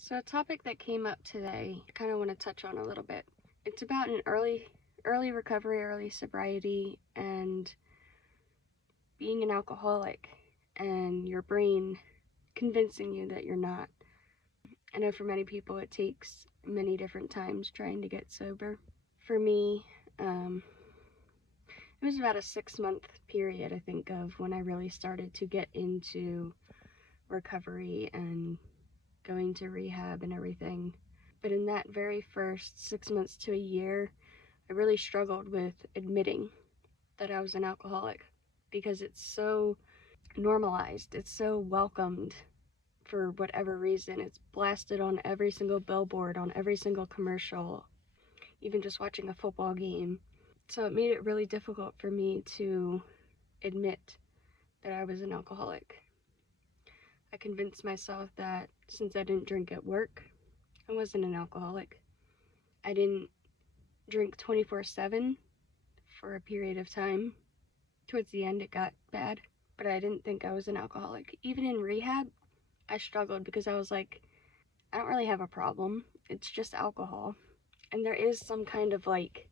So a topic that came up today, I kind of want to touch on a little bit. It's about an early recovery, early sobriety, and being an alcoholic and your brain convincing you that you're not. I know for many people it takes many different times trying to get sober. For me, it was about a 6-month period, I think, of when I really started to get into recovery and going to rehab and everything. But in that very first 6 months to a year, I really struggled with admitting that I was an alcoholic because it's so normalized, it's so welcomed for whatever reason. It's blasted on every single billboard, on every single commercial, even just watching a football game. So it made it really difficult for me to admit that I was an alcoholic. I convinced myself that since I didn't drink at work, I wasn't an alcoholic. I didn't drink 24/7 for a period of time. Towards the end, it got bad, but I didn't think I was an alcoholic. Even in rehab, I struggled because I was like, I don't really have a problem. It's just alcohol. And there is some kind of like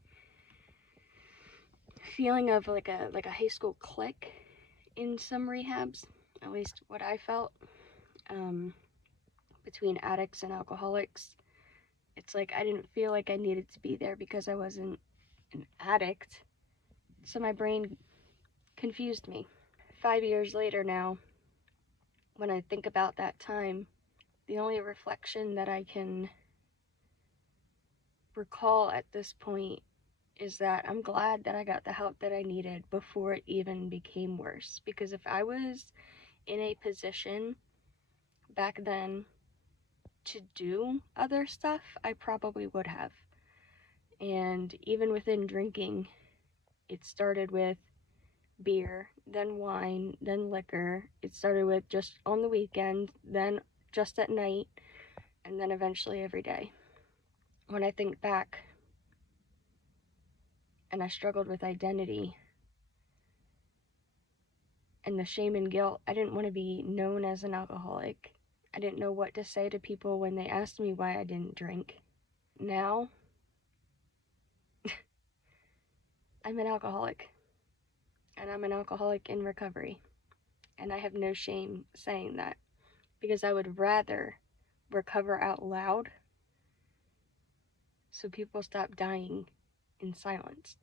feeling of like a high school clique in some rehabs, at least what I felt, between addicts and alcoholics. It's like I didn't feel like I needed to be there because I wasn't an addict, so my brain confused me. 5 years later now, when I think about that time, the only reflection that I can recall at this point is that I'm glad that I got the help that I needed before it even became worse. Because if I was in a position back then to do other stuff, I probably would have. And even within drinking, it started with beer, then wine, then liquor. It started with just on the weekend, then just at night, and then eventually every day. When I think back, and I struggled with identity and the shame and guilt, I didn't want to be known as an alcoholic. I didn't know what to say to people when they asked me why I didn't drink. Now, I'm an alcoholic, and I'm an alcoholic in recovery, and I have no shame saying that, because I would rather recover out loud so people stop dying in silence.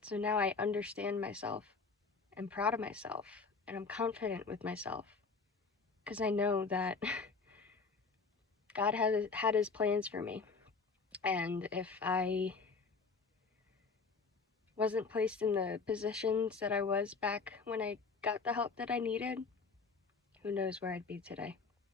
So now I understand myself, I'm proud of myself, and I'm confident with myself, because I know that God had his plans for me. And if I wasn't placed in the positions that I was back when I got the help that I needed, who knows where I'd be today.